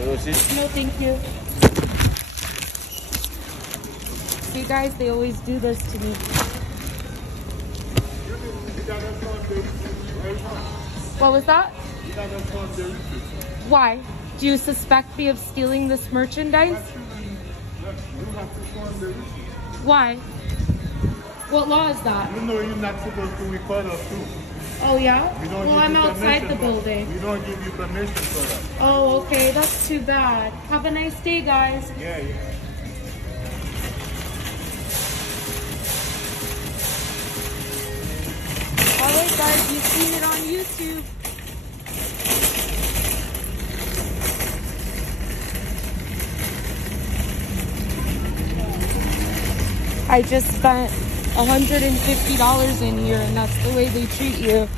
No, thank you. See, guys, they always do this to me. What was that? Why? Do you suspect me of stealing this merchandise? Why? What law is that? You know you're not supposed to record us too. Oh yeah? Well, I'm outside the building. We don't give you permission for that. Oh, okay. That's too bad. Have a nice day, guys. Yeah, yeah. Alright guys, you've seen it on YouTube. I just spent $150 in here, and that's the way they treat you.